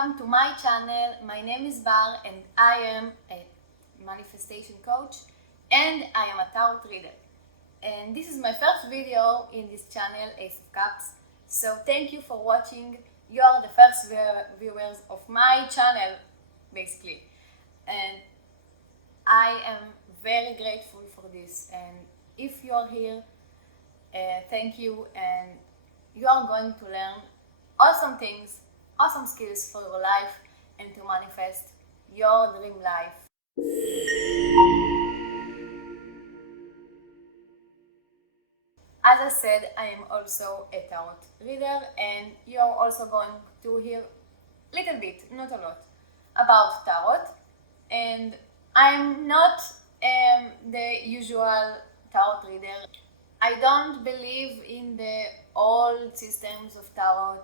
welcome to my channel. My name is Bar and I am a manifestation coach and I am a tarot reader. And this is my first video in this channel, Ace of Cups. So thank you for watching. You are the first viewers of my channel, basically. And I am very grateful for this. And if you are here, thank you. And you are going to learn awesome things, awesome skills for your life and to manifest your dream life. As I said, I am also a tarot reader, and you're also going to hear a little bit, not a lot, about tarot. And I'm not the usual tarot reader. I don't believe in the old systems of tarot.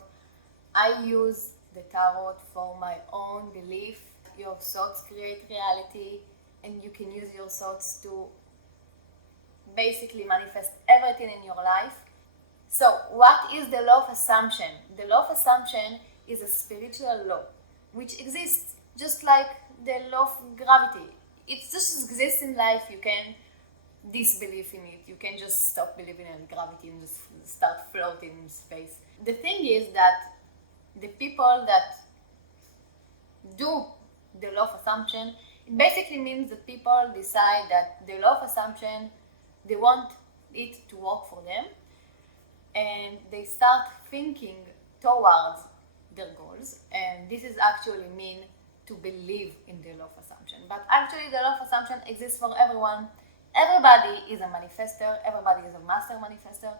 I use the tarot for my own belief. Your thoughts create reality, and you can use your thoughts to basically manifest everything in your life. So, what is the law of assumption? The law of assumption is a spiritual law which exists just like the law of gravity. It just exists in life. You can disbelieve in it. You can just stop believing in gravity and just start floating in space. The thing is that the people that do the law of assumption, it basically means that people decide that the law of assumption, they want it to work for them, and they start thinking towards their goals, and this is actually mean to believe in the law of assumption. But actually the law of assumption exists for everyone. Everybody is a manifester, everybody is a master manifester,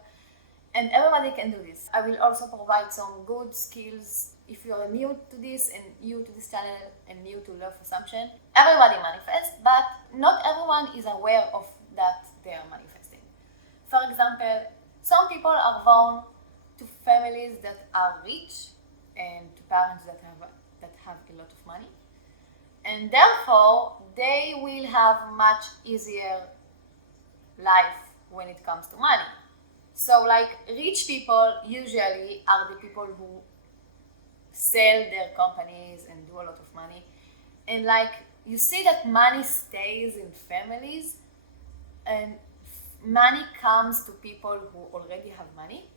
and everybody can do this. I will also provide some good skills if you are new to this and new to this channel and new to law of assumption. Everybody manifests, but not everyone is aware of that they are manifesting. For example, some people are born to families that are rich and to parents that have a lot of money, and therefore they will have much easier life when it comes to money. So like rich people usually are the people who sell their companies and do a lot of money, and like you see that money stays in families and money comes to people who already have money.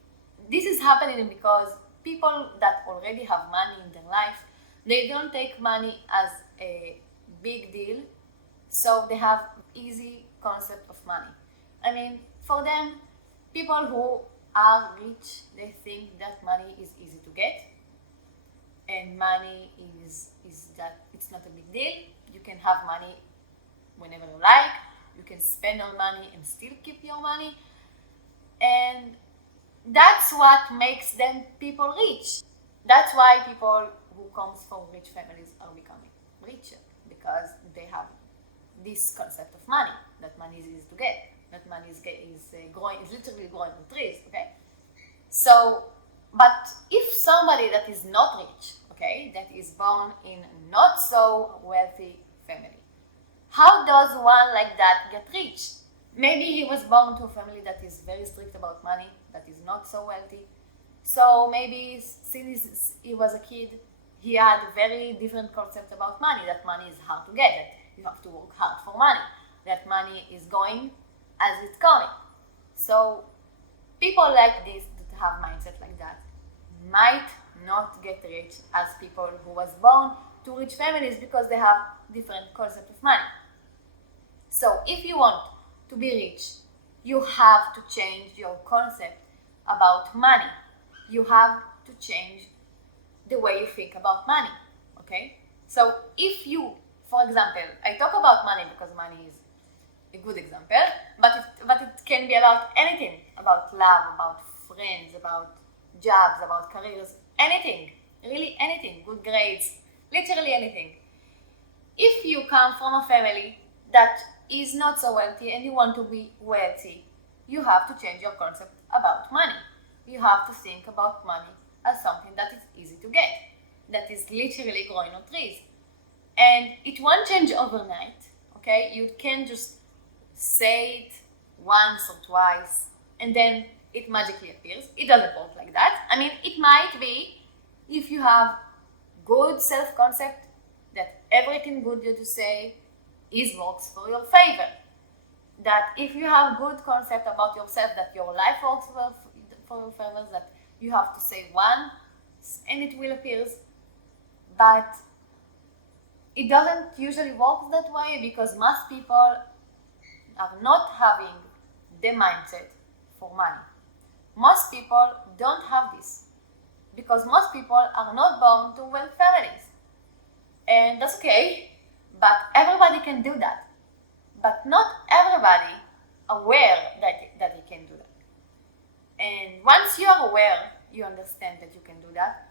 This is happening because people that already have money in their life, they don't take money as a big deal, so they have easy concept of money. I mean, for them, people who are rich, they think that money is easy to get, and money is that it's not a big deal. You can have money whenever you like. You can spend your money and still keep your money, and that's what makes them people rich. That's why people who comes from rich families are becoming richer, because they have this concept of money, that money is easy to get, that money is literally growing on trees, okay? So, but if somebody that is not rich, okay, that is born in a not so wealthy family, how does one like that get rich? Maybe he was born to a family that is very strict about money, that is not so wealthy. So maybe since he was a kid, he had a very different concept about money, that money is hard to get, that you have to work hard for money, that money is going as it's coming. So people like this that have mindset like that might not get rich as people who was born to rich families, because they have different concept of money. So if you want to be rich, you have to change your concept about money. You have to change the way you think about money, okay? So if you, for example, I talk about money because money is a good example, but it can be about anything, about love, about friends, about jobs, about careers, anything, really anything, good grades, literally anything. If you come from a family that is not so wealthy and you want to be wealthy, you have to change your concept about money. You have to think about money as something that is easy to get, that is literally growing on trees. And it won't change overnight, okay? You can just say it once or twice and then it magically appears. It doesn't work like that. I mean, it might be if you have good self-concept that everything good you to say is works for your favor. That if you have good concept about yourself, that your life works for your favor, that you have to say one and it will appear. But it doesn't usually work that way because most people are not having the mindset for money. Most people don't have this because most people are not born to wealthy families. And that's okay, but everybody can do that. But not everybody aware that they can do that. And once you are aware, you understand that you can do that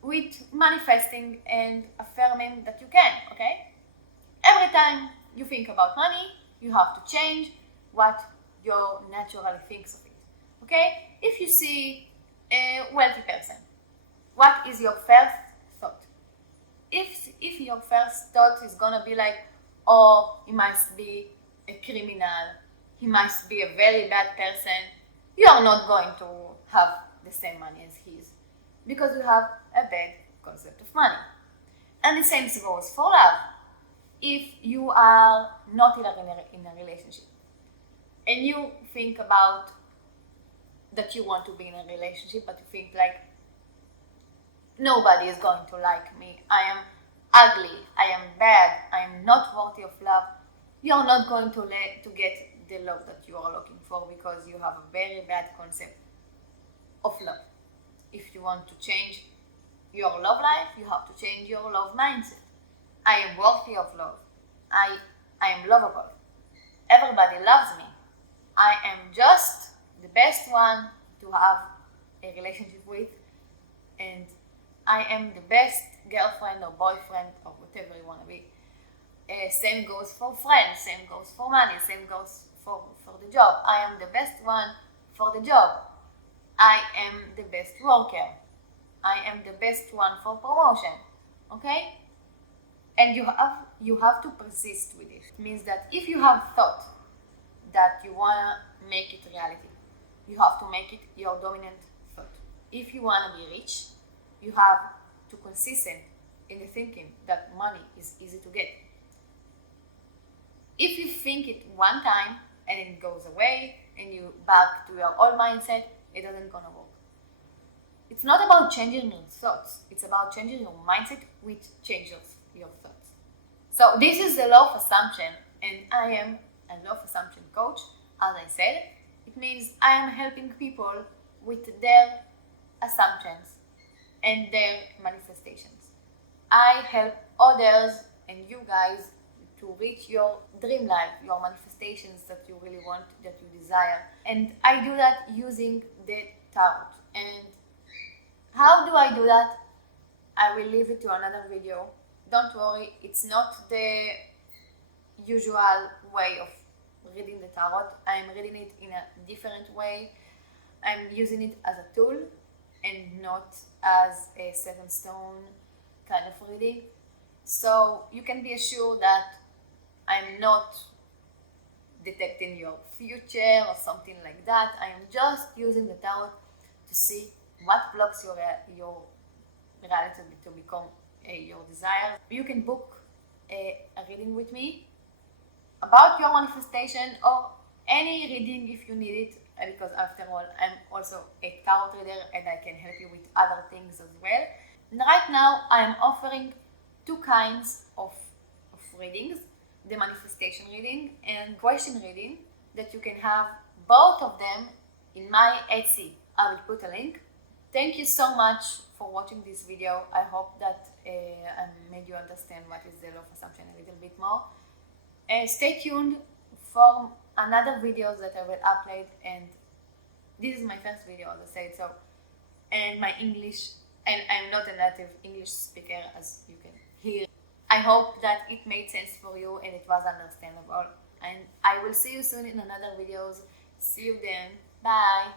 with manifesting and affirming that you can, okay? Every time you think about money, you have to change what your naturally thinks of it, okay? If you see a wealthy person, what is your first thought? If your first thought is gonna be like, oh, he must be a criminal, he must be a very bad person, you are not going to have the same money as he is because you have a bad concept of money. And the same goes for love. If you are not in a relationship and you think about that you want to be in a relationship, but you think like, nobody is going to like me, I am ugly, I am bad, I am not worthy of love, you're not going to get the love that you are looking for because you have a very bad concept of love. If you want to change your love life, you have to change your love mindset. I am worthy of love. I am lovable. Everybody loves me. I am just the best one to have a relationship with, and I am the best girlfriend or boyfriend or whatever you want to be. Same goes for friends, same goes for money, same goes for the job. I am the best one for the job. I am the best worker. I am the best one for promotion. Okay? And you have to persist with it. It means that if you have thought that you wanna make it reality, you have to make it your dominant thought. If you wanna be rich, you have to consistent in the thinking that money is easy to get. If you think it one time and it goes away and you back to your old mindset, it doesn't gonna work. It's not about changing your thoughts. It's about changing your mindset, which changes your thoughts. So this is the law of assumption, and I am a law of assumption coach. As I said, it means I am helping people with their assumptions and their manifestations. I help others and you guys to reach your dream life, your manifestations that you really want, that you desire. And I do that using the tarot. And how do I do that? I will leave it to another video. Don't worry, it's not the usual way of reading the tarot. I'm reading it in a different way. I'm using it as a tool and not as a set in stone kind of reading. So you can be assured that I'm not detecting your future or something like that. I am just using the tarot to see what blocks your reality to become your desire. You can book a reading with me about your manifestation or any reading if you need it, because after all, I'm also a tarot reader and I can help you with other things as well. And right now, I'm offering two kinds of readings, the manifestation reading and question reading, that you can have both of them in my Etsy. I will put a link. Thank you so much for watching this video. I hope that I made you understand what is the law of assumption a little bit more. Stay tuned for another videos that I will upload, and this is my first video, as I said, so, and my English, and I'm not a native English speaker, as you can hear. I hope that it made sense for you and it was understandable, and I will see you soon in another videos. See you then. Bye.